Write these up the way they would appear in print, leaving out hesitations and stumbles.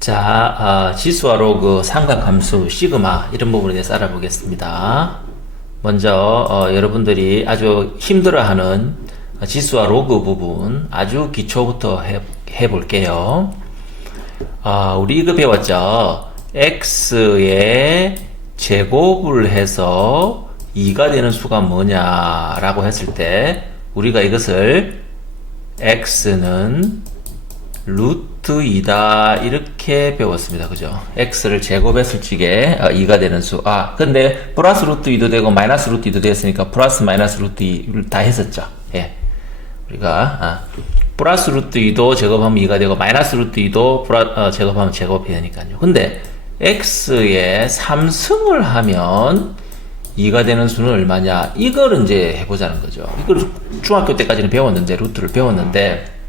자, 지수와 로그, 삼각함수, 시그마 이런 부분에 대해서 알아보겠습니다. 먼저 여러분들이 아주 힘들어하는 지수와 로그 부분 아주 기초부터 해볼게요. 우리 이거 배웠죠? x의 제곱을 해서 2가 되는 수가 뭐냐라고 했을 때 우리가 이것을 x는 루트 2다 이렇게 배웠습니다. 그죠? x를 제곱했을 적에 2가 되는 수. 근데 플러스 루트 2도 되고 마이너스 루트 2도 됐으니까 플러스 마이너스 루트 2를 다 했었죠. 예. 우리가 플러스 루트 2도 제곱하면 2가 되고 마이너스 루트 2도 제곱하면 제곱이 되니까요. 근데 x의 3승을 하면 2가 되는 수는 얼마냐? 이걸 이제 해보자는 거죠. 이걸 중학교 때까지는 배웠는데, 루트를 배웠는데,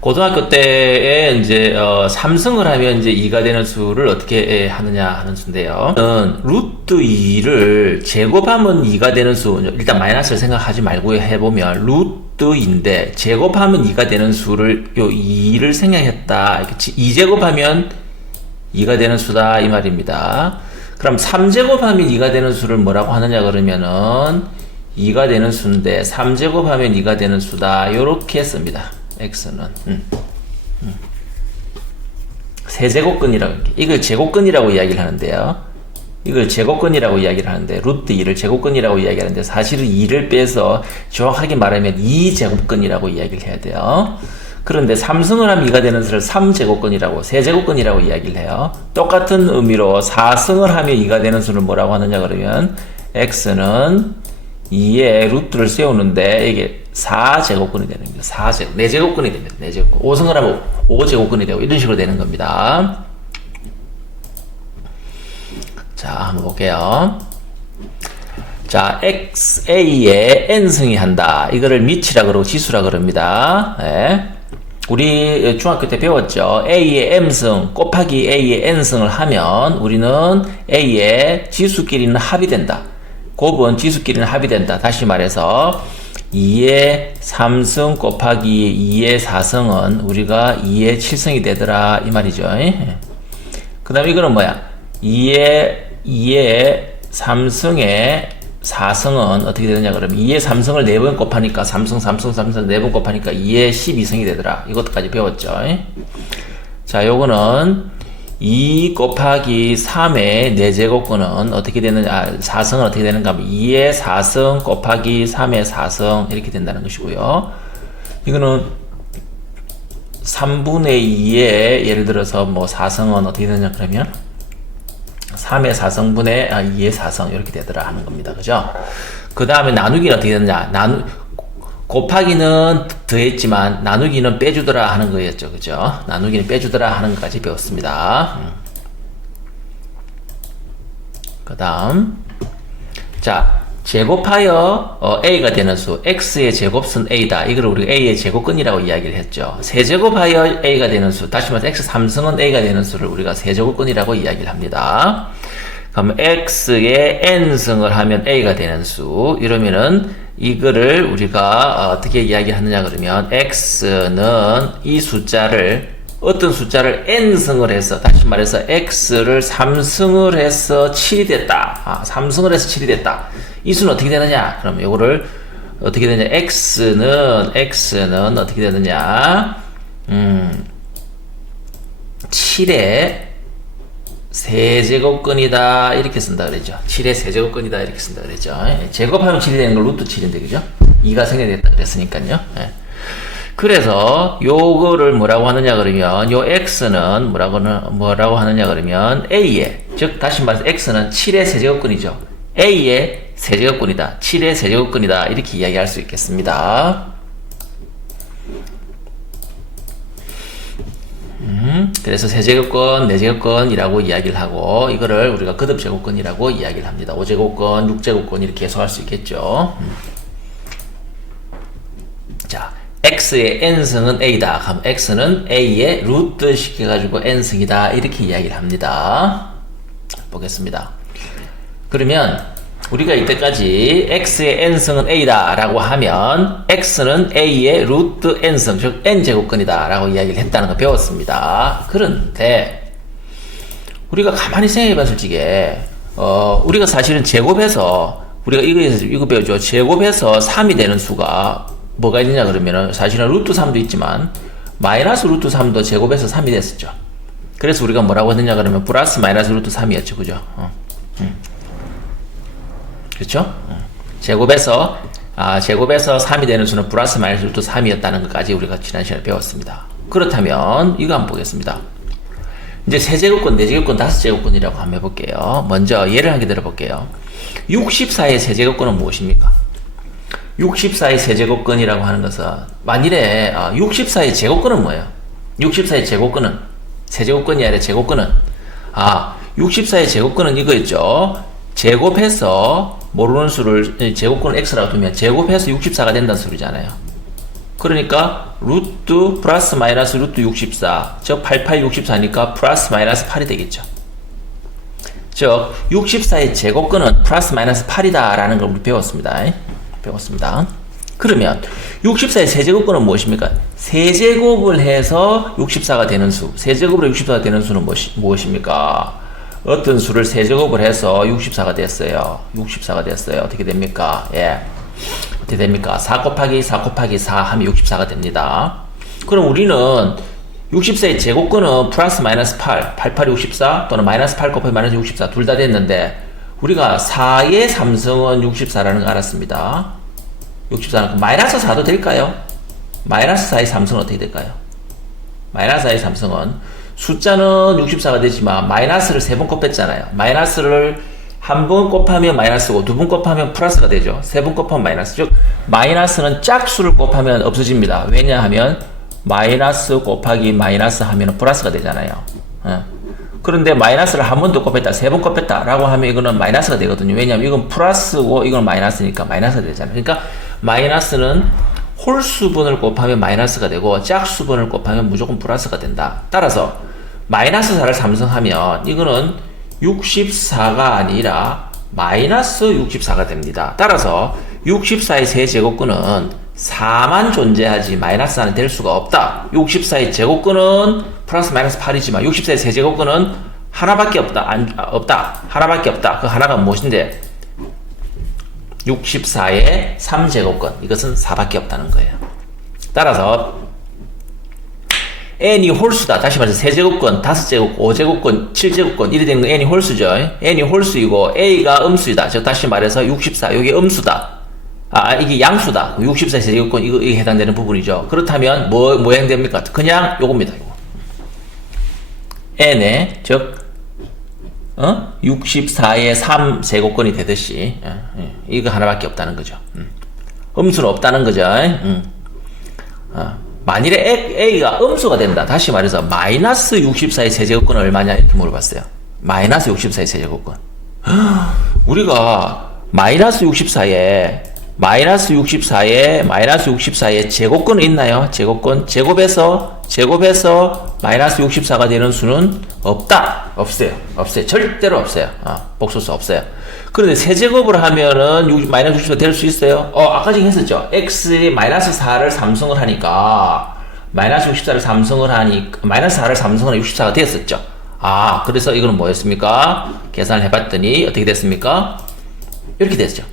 고등학교 때에 이제 3승을 하면 이제 2가 되는 수를 어떻게 하느냐 하는 수인데요. 루트 2를 제곱하면 2가 되는 수, 일단 마이너스를 생각하지 말고 해보면 루트인데 제곱하면 2가 되는 수를 요 2를 생각했다. 2제곱하면 2가 되는 수다 이 말입니다. 그럼 3제곱하면 2가 되는 수를 뭐라고 하느냐 그러면은 2가 되는 수인데 3제곱하면 2가 되는 수다 요렇게 씁니다. x는 세제곱근이라고 이걸 제곱근이라고 이야기를 하는데요. 이걸 제곱근이라고 이야기를 하는데 루트 2를 제곱근이라고 이야기하는데 사실은 2를 빼서 정확하게 말하면 2제곱근이라고 이야기를 해야 돼요. 그런데 3승을 하면 2가 되는 수를 3제곱근이라고 세제곱근이라고 이야기를 해요. 똑같은 의미로 4승을 하면 2가 되는 수를 뭐라고 하느냐 그러면 x는 2에 루트를 세우는데 이게 4제곱근이 되는 거예요. 4제곱, 4제곱근이 됩니다. 4제곱. 5승을 하면 5제곱근이 되고 이런 식으로 되는 겁니다. 자, 한번 볼게요. 자, xa에 n승이 한다. 이거를 미치라 그러고 지수라 그럽니다. 네. 우리 중학교 때 배웠죠. a의 m승 곱하기 a의 n승을 하면 우리는 a의 지수끼리는 합이 된다. 곱은 지수끼리는 합이 된다. 다시 말해서 2의 3승 곱하기 2의 4승은 우리가 2의 7승이 되더라 이 말이죠. 그 다음에 이거는 뭐야? 2의 3승의 4승은 어떻게 되느냐 그러면 2의 3승을 4번 곱하니까 3승 4번 곱하니까 2의 12승이 되더라. 이것까지 배웠죠. 자, 요거는 2 곱하기 3의 4제곱근은 어떻게 되느냐, 4승은 어떻게 되는가 하면 2의 4승 곱하기 3의 4승 이렇게 된다는 것이고요. 이거는 3분의 2의 예를 들어서 뭐 4승은 어떻게 되느냐 그러면 3의 4승분의 2의 4승 이렇게 되더라 하는 겁니다. 그죠? 그 다음에 나누기는 어떻게 되느냐, 곱하기는 더했지만 나누기는 빼주더라 하는 거였죠. 그죠? 나누기는 빼주더라 하는 것까지 배웠습니다. 그 다음 자, 제곱하여 a가 되는 수 x의 제곱은 a다. 이걸 우리가 a의 제곱근이라고 이야기를 했죠. 세제곱하여 a가 되는 수, 다시 말해서 x 3승은 a가 되는 수를 우리가 세제곱근이라고 이야기를 합니다. 그럼 x의 n승을 하면 a가 되는 수, 이러면은 이거를 우리가 어떻게 이야기하느냐 그러면 x는 이 숫자를 어떤 숫자를 n승을 해서, 다시 말해서 x를 3승을 해서 7이 됐다. 3승을 해서 7이 됐다. 이 수는 어떻게 되느냐? 그럼 이거를 어떻게 되느냐? x는 어떻게 되느냐? 7의 세제곱근이다 이렇게 쓴다 그랬죠. 7의 세제곱근이다 이렇게 쓴다 그랬죠. 제곱하면 7이 되는 건 루트 7인데 그죠? 2가 생겨냈다 그랬으니까요. 그래서 요거를 뭐라고 하느냐 그러면 요 x는 뭐라고 하느냐 그러면 a의, 즉 다시 말해서 x는 7의 세제곱근이죠. a의 세제곱근이다. 7의 세제곱근이다. 이렇게 이야기할 수 있겠습니다. 그래서 세제곱근, 4제곱근이라고 이야기를 하고 이거를 우리가 거듭제곱근이라고 이야기를 합니다. 5제곱근, 6제곱근 이렇게 해석할 수 있겠죠. 자, x의 n승은 a다. 그럼 x는 a의 루트 시켜가지고 n승이다. 이렇게 이야기를 합니다. 보겠습니다. 그러면 우리가 이때까지 x의 n승은 a다 라고 하면 x는 a의 루트 n승, 즉 n제곱근이다 라고 이야기를 했다는 거 배웠습니다. 그런데 우리가 가만히 생각해봐. 솔직히 우리가 사실은 제곱해서 우리가 이거 배우죠. 제곱해서 3이 되는 수가 뭐가 있느냐 그러면은 사실은 루트 3도 있지만 마이너스 루트 3도 제곱해서 3이 됐었죠. 그래서 우리가 뭐라고 했느냐 그러면 플러스 마이너스 루트 3이었죠. 그죠? 그렇죠? 제곱해서 3이 되는 수는 플러스 마이너스 루트 3이었다는 것까지 우리가 지난 시간에 배웠습니다. 그렇다면 이거 한번 보겠습니다. 이제 세제곱근, 네제곱근, 다섯제곱근이라고 한번 해볼게요. 먼저 예를 한 개 들어볼게요. 64의 세제곱근은 무엇입니까? 64의 세제곱근이라고 하는 것은 만일에 64의 제곱근은 뭐예요? 64의 제곱근은 세제곱근이 아니라 제곱근은 64의 제곱근은 이거였죠. 제곱해서 모르는 수를 제곱근을 x라고 두면 제곱해서 64가 된다는 소리잖아요. 그러니까 루트 플러스 마이너스 루트 64 즉 88, 64니까 플러스 마이너스 8이 되겠죠. 즉 64의 제곱근은 플러스 마이너스 8이다 라는 걸 우리 배웠습니다. 그러면 64의 세제곱근은 무엇입니까? 세제곱을 해서 64가 되는 수, 세제곱으로 64가 되는 수는 무엇입니까? 어떤 수를 세제곱을 해서 64가 됐어요. 64가 됐어요. 어떻게 됩니까? 어떻게 됩니까? 4 곱하기 4 곱하기 4 하면 64가 됩니다. 그럼 우리는 64의 제곱근은 플러스 마이너스 8, 88, 64 또는 마이너스 8 곱하기 마이너스 64 둘 다 됐는데 우리가 4의 3승은 64라는 거 알았습니다. 64는 마이너스 4도 될까요? 마이너스 4의 3승은 어떻게 될까요? 마이너스 4의 3승은 숫자는 64가 되지만 마이너스를 3번 곱했잖아요. 마이너스를 한 번 곱하면 마이너스고 두 번 곱하면 플러스가 되죠. 세 번 곱하면 마이너스. 즉 마이너스는 짝수를 곱하면 없어집니다. 왜냐하면 마이너스 곱하기 마이너스 하면 플러스가 되잖아요. 그런데 마이너스를 한 번 더 곱했다, 세 번 곱했다 라고 하면 이거는 마이너스가 되거든요. 왜냐하면 이건 플러스고 이건 마이너스니까 마이너스가 되잖아요. 그러니까 마이너스는 홀수분을 곱하면 마이너스가 되고 짝수분을 곱하면 무조건 플러스가 된다. 따라서 마이너스 4를 삼성하면 이거는 64가 아니라 마이너스 64가 됩니다. 따라서 64의 세제곱근은 4만 존재하지 마이너스 4는 될 수가 없다. 64의 제곱근은 플러스 마이너스 8이지만 64의 세제곱근은 하나밖에 없다. 하나밖에 없다. 그 하나가 무엇인데 64의 3제곱근 이것은 4밖에 없다는 거예요. 따라서 n이 홀수다. 다시 말해서 세제곱근, 5제곱근, 5제곱근, 7제곱근 이래 되는 거 n이 홀수죠. n이 홀수이고 a가 음수이다. 즉 다시 말해서 64 이게 음수다. 이게 양수다. 64의 세제곱근 이게 해당되는 부분이죠. 그렇다면 뭐 해당됩니까? 그냥 요겁니다. 요거. n의 즉 64의 3제곱근이 되듯이 이거 하나밖에 없다는 거죠. 음수는 없다는 거죠. 만일에 a가 음수가 된다. 다시 말해서 마이너스 64의 세제곱근은 얼마냐 이렇게 물어봤어요. 마이너스 64의 세제곱근. 우리가 마이너스 64의 제곱근은 있나요? 제곱근. 제곱해서 마이너스 64가 되는 수는 없다. 없어요. 절대로 없어요. 복소수 없어요. 그런데 세제곱을 하면은 마이너스 64가 될 수 있어요? 아까 지금 했었죠. x에 마이너스 4를 삼성을 하니까 마이너스 64를 삼성을 하니까 마이너스 4를 삼성을 하니까 64가 되었었죠. 그래서 이거는 뭐였습니까? 계산을 해봤더니 어떻게 됐습니까? 이렇게 됐죠.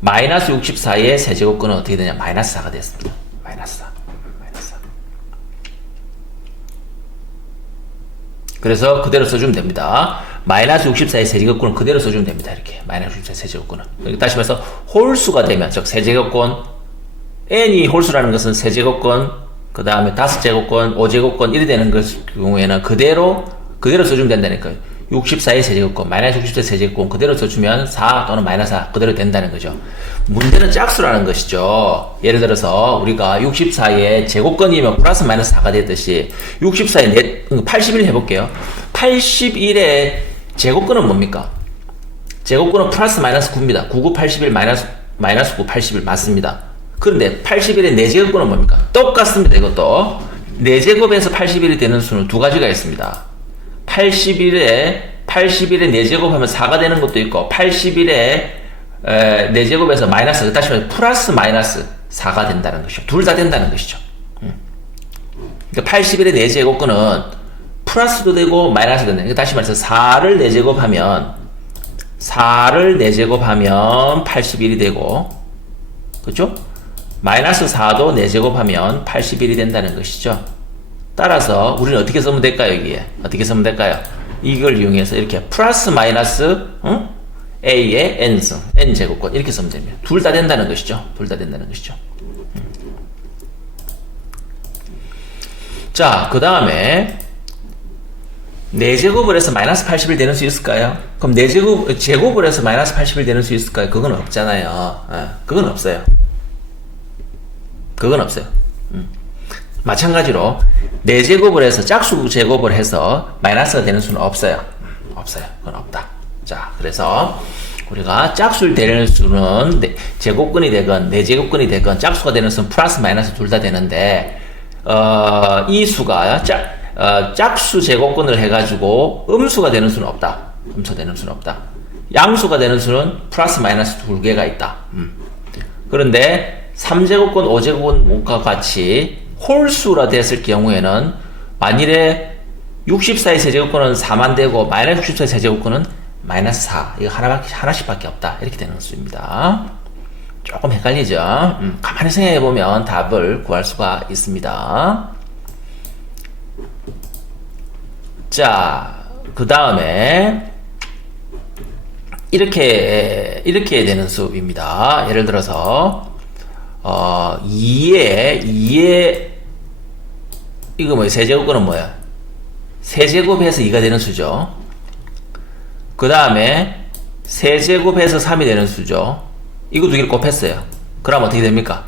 마이너스 64의 세제곱근은 어떻게 되냐? 마이너스 4가 됐습니다. 마이너스 4. 그래서 그대로 써주면 됩니다. 마이너스 64의 세제곱근은 그대로 써주면 됩니다. 이렇게. 마이너스 64의 세제곱근은. 다시 말해서 홀수가 되면, 즉 세제곱근, n이 홀수라는 것은 세제곱근, 그 다음에 5제곱근, 5제곱근 이래 되는 경우에는 그대로 써주면 된다니까요. 64의 세제곱근, 마이너스 64의 세제곱근 그대로 써주면 4 또는 마이너스 4 그대로 된다는 거죠. 문제는 짝수라는 것이죠. 예를 들어서 우리가 64의 제곱근이면 플러스 마이너스 4가 됐듯이 64의 81 해볼게요. 81의 제곱근은 뭡니까? 제곱근은 플러스 마이너스 9입니다. 99, 81, 마이너스 9, 81 맞습니다. 그런데 81의 4제곱근은 뭡니까? 똑같습니다. 이것도 4제곱에서 81이 되는 수는 두 가지가 있습니다. 81에 4제곱하면 4가 되는 것도 있고 81에 4제곱에서 마이너스, 다시 말해서 플러스 마이너스 4가 된다는 것이죠. 둘 다 된다는 것이죠. 그러니까 81의 4제곱근은 플러스도 되고 마이너스도 된다. 그러니까 다시 말해서 4를 4제곱하면 81이 되고, 그렇죠? 마이너스 4도 4제곱하면 81이 된다는 것이죠. 따라서 우리는 어떻게 쓰면 될까요? 여기에 어떻게 쓰면 될까요? 이걸 이용해서 이렇게 플러스 마이너스 a의 n승, n제곱권 이렇게 쓰면 됩니다. 둘 다 된다는 것이죠. 둘 다 된다는 것이죠. 자, 그 다음에 4제곱을 해서 마이너스 80일 되는 수 있을까요? 그럼 4제곱, 제곱을 해서 마이너스 80일 되는 수 있을까요? 그건 없잖아요. 그건 없어요. 그건 없어요. 마찬가지로 4제곱을 해서 짝수 제곱을 해서 마이너스가 되는 수는 없어요. 없어요. 그건 없다. 자, 그래서 우리가 짝수를 되는 수는 제곱근이 되건 4제곱근이 되건 짝수가 되는 수는 플러스 마이너스 둘 다 되는데 이 수가 짝수 제곱근을 해가지고 음수가 되는 수는 없다. 음수 되는 수는 없다. 양수가 되는 수는 플러스 마이너스 2개가 있다. 그런데 3제곱근, 5제곱근과 같이 홀수라 됐을 경우에는 만일에 64의 세제곱근은 4만 되고 마이너스 64의 세제곱근은 마이너스 4 이거 하나씩밖에 없다 이렇게 되는 수입니다. 조금 헷갈리죠? 가만히 생각해보면 답을 구할 수가 있습니다. 자, 그 다음에 이렇게 되는 수입니다. 예를 들어서 2에 이거 뭐예요? 세제곱근은 뭐야? 세제곱해서 2가 되는 수죠. 그 다음에 세제곱해서 3이 되는 수죠. 이거 두 개를 곱했어요. 그럼 어떻게 됩니까?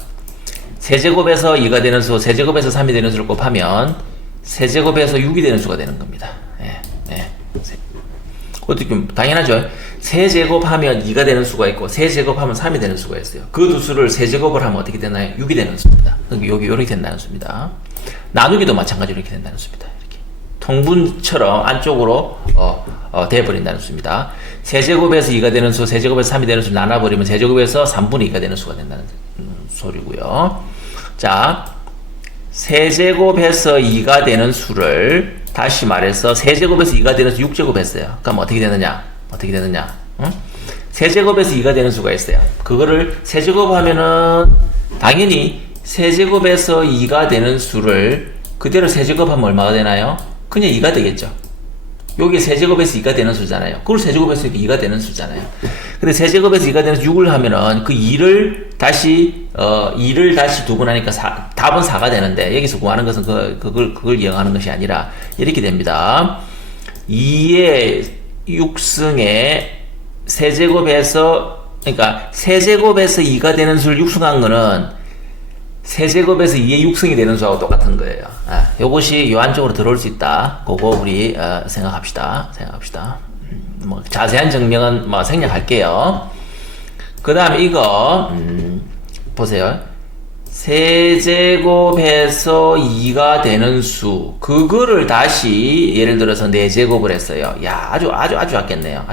세제곱해서 2가 되는 수, 세제곱해서 3이 되는 수를 곱하면 세제곱해서 6이 되는 수가 되는 겁니다. 그것도 좀 당연하죠. 세제곱하면 2가 되는 수가 있고 세제곱하면 3이 되는 수가 있어요. 그 두 수를 세제곱을 하면 어떻게 되나요? 6이 되는 수입니다. 여기 이렇게 된다는 수입니다. 나누기도 마찬가지로 이렇게 된다는 수입니다. 이렇게 통분처럼 안쪽으로 돼버린다는 수입니다. 세제곱에서 2가 되는 수, 세제곱에서 3이 되는 수를 나눠버리면 세제곱에서 3분의 2가 되는 수가 된다는 소리고요. 자, 세제곱해서 2가 되는 수를 다시 말해서 세제곱에서 2가 되는 수 6제곱 했어요. 그럼 어떻게 되느냐? 응? 세제곱에서 2가 되는 수가 있어요. 그거를 세제곱하면은 당연히 세제곱에서 2가 되는 수를 그대로 세제곱하면 얼마가 되나요? 그냥 2가 되겠죠. 여기 세제곱에서 2가 되는 수잖아요. 그걸 세제곱에서 2가 되는 수잖아요. 근데 세제곱에서 2가 되는 수 6을 하면은 그 2를 다시 2를 다시 두분하니까 답은 4가 되는데 여기서 구하는 것은 그걸 이용하는 것이 아니라 이렇게 됩니다. 2의 6승에 세제곱에서 그러니까 세제곱에서 2가 되는 수를 6승한 거는 세제곱에서 2의 6승이 되는 수하고 똑같은 거예요. 요것이 요 안쪽으로 들어올 수 있다. 그거 우리 생각합시다. 뭐 자세한 증명은 뭐 생략할게요. 그 다음에 이거 보세요. 세제곱해서 2가 되는 수 그거를 다시 예를 들어서 4제곱을 했어요. 야, 아주 작겠네요.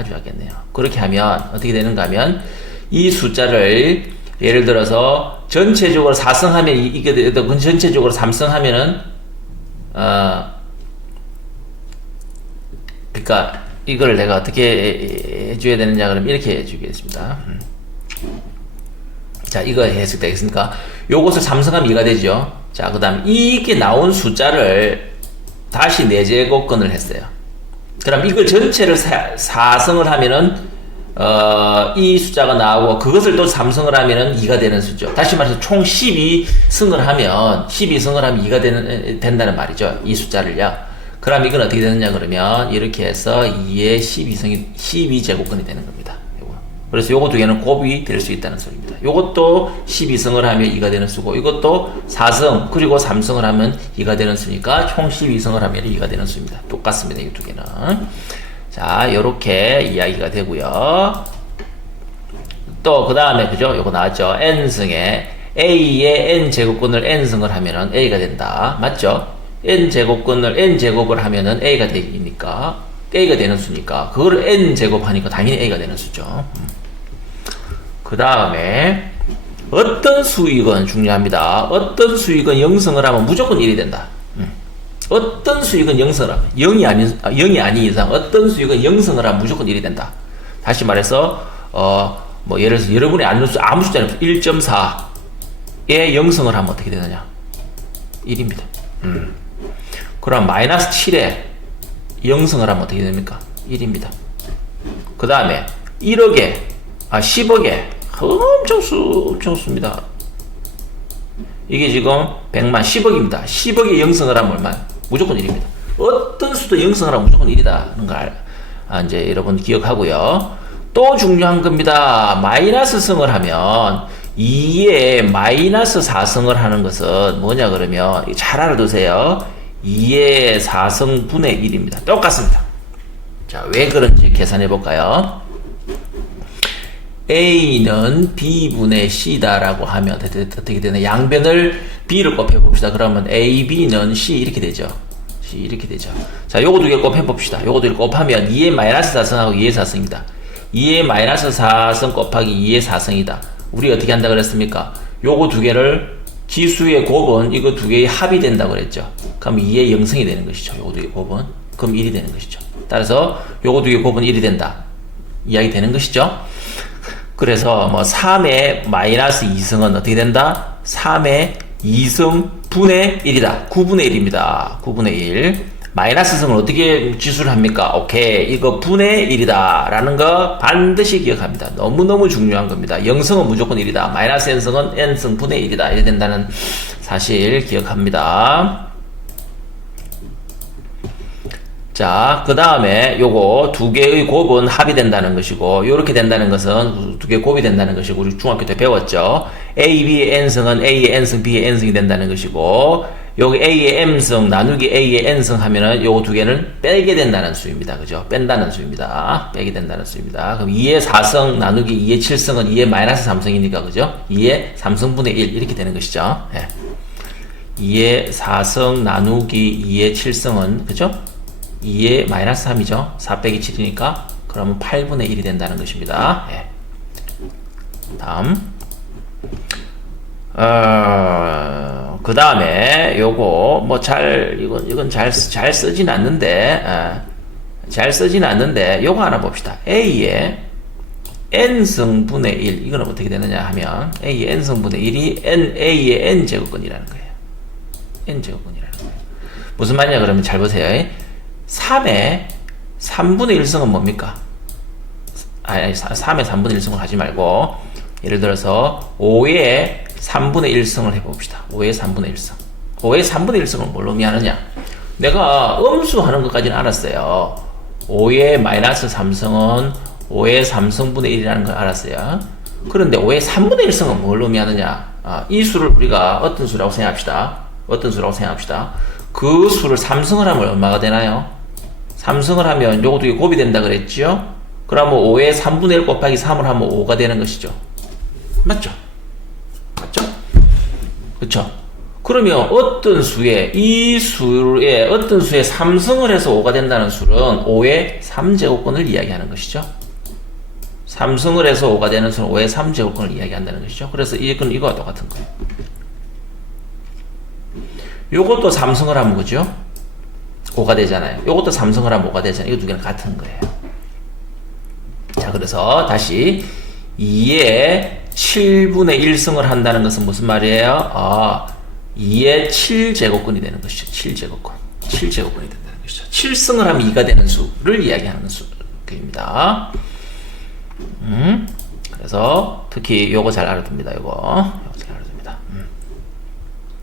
그렇게 하면 어떻게 되는가 하면 이 숫자를 예를 들어서 전체적으로 4승하면 이게 되고 전체적으로 3승하면은 그러니까 이걸 내가 어떻게 해줘야 되느냐 그러면 이렇게 해주겠습니다. 자, 이거 했을 때 있으니까 요것을 3승하면 2가 되죠. 자, 그 다음 이게 나온 숫자를 다시 4제곱근을 했어요. 그럼 이걸 전체를 4승을 하면은 이 숫자가 나오고 그것을 또 3승을 하면은 2가 되는 수죠. 다시 말해서 총 12승을 하면 2가 된다는 말이죠. 이 숫자를요. 그럼 이건 어떻게 되느냐 그러면 이렇게 해서 2의 12제곱근이 되는 겁니다. 그래서 요거 두 개는 곱이 될 수 있다는 소리입니다. 요것도 12승을 하면 2가 되는 수고 이것도 4승 그리고 3승을 하면 2가 되는 수니까 총 12승을 하면 2가 되는 수입니다. 똑같습니다. 이 두 개는. 자, 요렇게 이야기가 되고요. 또 그 다음에 그죠? 요거 나왔죠. n승에 a의 n제곱근을 n승을 하면은 a가 된다. 맞죠? n제곱근을 n제곱을 하면은 a가 되니까 a가 되는 수니까 그거를 n제곱 하니까 당연히 a가 되는 수죠. 그 다음에 어떤 수익은 중요합니다. 어떤 수익은 영성을 하면 무조건 1이 된다. 어떤 수익은 영성을 하면 0이 아닌 이상 어떤 수익은 영성을 하면 무조건 1이 된다. 다시 말해서 뭐 예를 들어서 여러분이 아는 수 아무 숫자는 1.4에 영성을 하면 어떻게 되느냐? 1입니다. 그럼 마이너스 7에 영성을 하면 어떻게 됩니까? 1입니다. 그 다음에 1억에 10억에 엄청 습니다. 이게 지금 100만 10억입니다. 10억의 영성을 하면 얼마? 무조건 1입니다. 어떤 수도 영성을 하면 무조건 1이다는 걸 이제 여러분 기억하고요. 또 중요한 겁니다. 마이너스 성을 하면 2에 마이너스 4성을 하는 것은 뭐냐 그러면 잘 알아두세요. 2의 4성 분의 1입니다. 똑같습니다. 자, 왜 그런지 계산해 볼까요? A는 B분의 C다라고 하면 어떻게 되나? 양변을 B를 곱해 봅시다. 그러면 A, B는 C 이렇게 되죠. C 이렇게 되죠. 자, 요거 두 개 곱해 봅시다. 요거 두 개 곱하면 2의 마이너스 4성하고 2의 4성입니다. 2의 마이너스 4성 곱하기 2의 4성이다. 우리 어떻게 한다 그랬습니까? 요거 두 개를 지수의 곱은 이거 두 개의 합이 된다고 그랬죠. 그럼 2의 0성이 되는 것이죠. 요거 두 개 곱은. 그럼 1이 되는 것이죠. 따라서 요거 두 개 곱은 1이 된다. 이야기 되는 것이죠. 그래서 뭐 3의 마이너스 2성은 어떻게 된다? 3의 2성 분의 1이다. 9분의 1입니다. 9분의 1. 마이너스 성을 어떻게 지수를 합니까? 오케이. 이거 분의 1이다. 라는 거 반드시 기억합니다. 너무너무 중요한 겁니다. 0성은 무조건 1이다. 마이너스 n성은 n성 분의 1이다. 이래 된다는 사실 기억합니다. 자, 그 다음에 요거 두 개의 곱은 합이 된다는 것이고, 요렇게 된다는 것은 두 개 곱이 된다는 것이고, 우리 중학교 때 배웠죠. A, B의 n성은 A의 n성, B의 n성이 된다는 것이고, 여기 A의 m성 나누기 A의 n성 하면은 요거 두 개는 빼게 된다는 수입니다. 그죠? 뺀다는 수입니다. 빼게 된다는 수입니다. 그럼 2의 4성 나누기 2의 7성은 2의 마이너스 3성이니까, 그죠? 2의 3성분의 1 이렇게 되는 것이죠. 예. 2의 4성 나누기 2의 7성은, 그죠? 2의 마이너스 3이죠. 4 빼기 7이니까 그러면 8분의 1이 된다는 것입니다. 예. 다음 그 다음에 요거 뭐 이건 잘 쓰진 않는데 요거 하나 봅시다. A의 n성분의 1 이건 어떻게 되느냐 하면 A의 n성분의 1이 A의 n제곱근이라는 거예요. n제곱근이라는 거예요. 무슨 말이냐 그러면 잘 보세요. 3의 3분의 1성은 뭡니까? 3의 3분의 1성을 하지 말고 예를 들어서 5의 3분의 1성을 해봅시다. 5의 3분의 1성. 5의 3분의 1성을 뭘로 의미하느냐? 내가 음수하는 것까지는 알았어요. 5의 마이너스 3성은 5의 3성분의 1이라는 걸 알았어요. 그런데 5의 3분의 1성은 뭘 의미하느냐? 이 수를 우리가 어떤 수라고 생각합시다. 그 수를 3승을 하면 얼마가 되나요? 3승을 하면 요거 두 개 곱이 된다 그랬죠? 그러면 5의 3분의 1 곱하기 3을 하면 5가 되는 것이죠. 맞죠? 그쵸? 그러면 어떤 수에, 어떤 수에 3승을 해서 5가 된다는 수는 5의 3제곱근을 이야기하는 것이죠. 3승을 해서 5가 되는 수는 5의 3제곱근을 이야기한다는 것이죠. 그래서 이건 이거와 똑같은 거예요. 요것도 3승을 하면 그죠? 5가 되잖아요. 요것도 3승을 하면 5가 되잖아요. 이 두 개는 같은 거예요. 자, 그래서 다시 2의 7분의 1승을 한다는 것은 무슨 말이에요? 2의 7제곱근이 되는 것이죠. 7제곱근이 된다는 것이죠. 7승을 하면 2가 되는 수를 이야기하는 수입니다. 그래서 특히 요거 잘 알아둡니다. 요거 잘 알아둡니다.